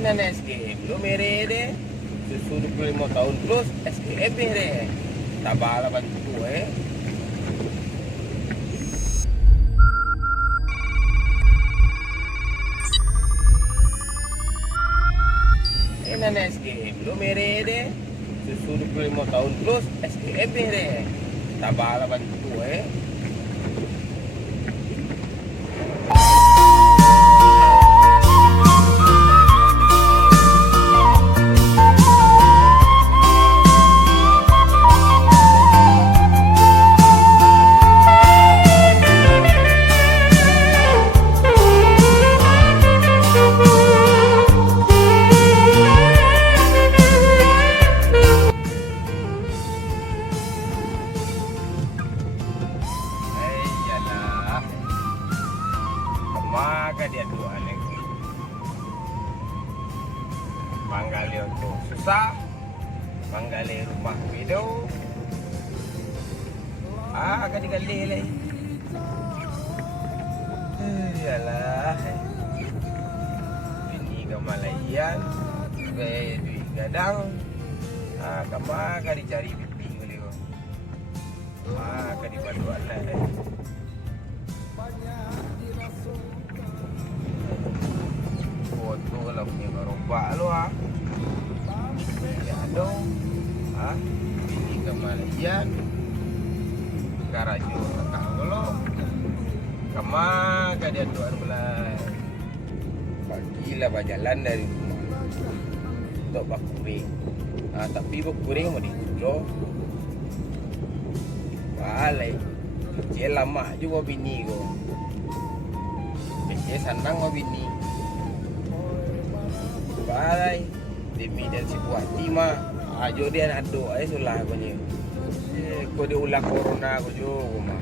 Enak SKM lo mere deh. Susu 25 tahun plus SKM mere. Tabala bantu Enak SKM lo mere deh. Susu 25 tahun plus SKM mere. Tabala bantu Maka dia doa lagi. Manggale untuk susah, manggale rumah video. Kali-kali lagi. Yalah. Ini kemalayan, gaya duit gadang. Maka dicari pipi beliau. Maka dibantuan lah. Foto kalau punya merubah lu ya dong ini ke Malaysia Karajo kakak lo kemana dia tuan belah bagilah berjalan dari rumah untuk bakuring tapi bakuring mau dijual balik dia lama juga bini ko dia sandang mau bini balai demi dan si buati mah ajo dia nak doa sulah ko ni ko dia ulah corona ko jo mah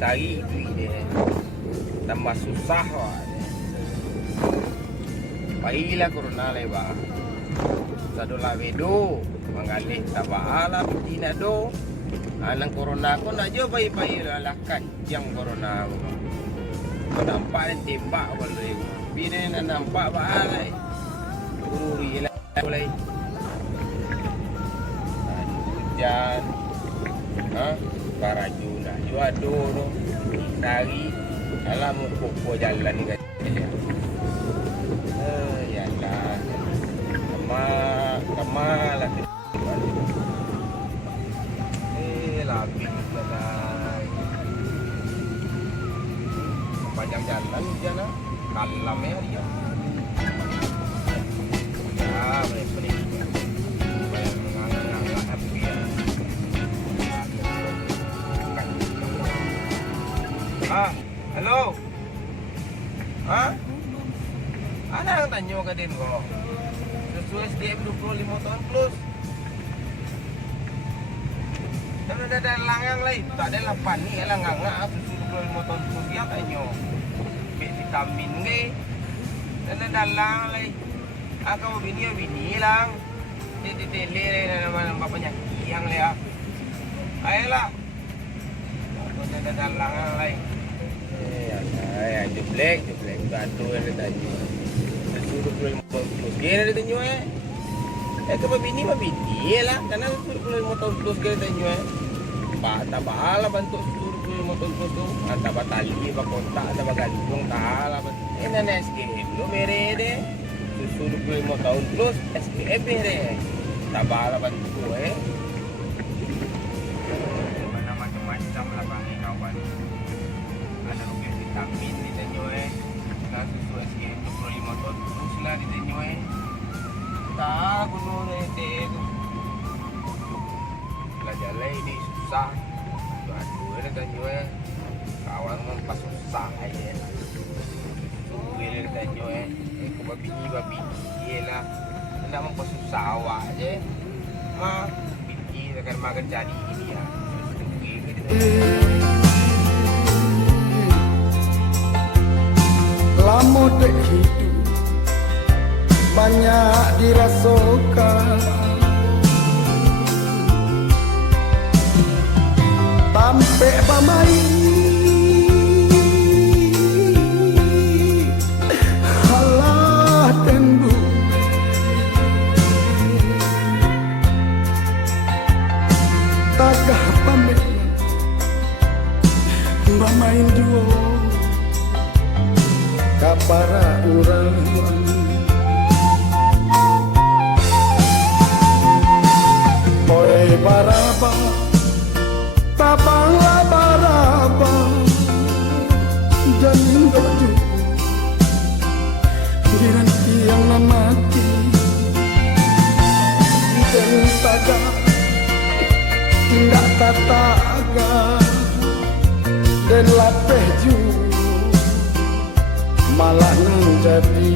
sari duit dia tambah susah baiklah corona le ba sado la vedo mangalih tabaala bitina do anang corona ko nak jo bai-bai lakan yang corona ko nampak tembak boleh bini nak nampak balai ururi lah boleh hujan Karajo nak jual do dari alam pokok jalan ni katanya yalah kemalah lapis lah panjang jalan dia nak kalam ya dia halo ada yang tanya ke din ko sesuai SDM 25 tahun plus dan ada langang lain tak ada lapan ni langang susu 25 tahun plus dia tanya vitamin ke dan ada lang lain kau bini lang dele nama penyakit yang le ayolah ada langang lain jublek gaduh yang tadi suruh pulang terus dia ada tanya ke bini lah karena suruh pulang terus dia tanya tabala bantu suruh pulang terus tu batali kontak gantung tahala enak SKM lo mere deh suruh pulang tahun plus SKM mere tabala bantu mana macam-macam lah bang kawan ada rupiah vitamin di tanyo nah susu SKM 25 tahun terus lah di tanyo tak guna itu belajar ini susah aduh di tanyo kawan mau pas susah aja suwe di tanyo ko babi lah nak mau pas susah awak aja mah bini akan makan jadi ini ya lama dek hidup banyak dirasakan sampai pamai halah tendu jaga tindak tataga dan lapeh ju malah nang jadi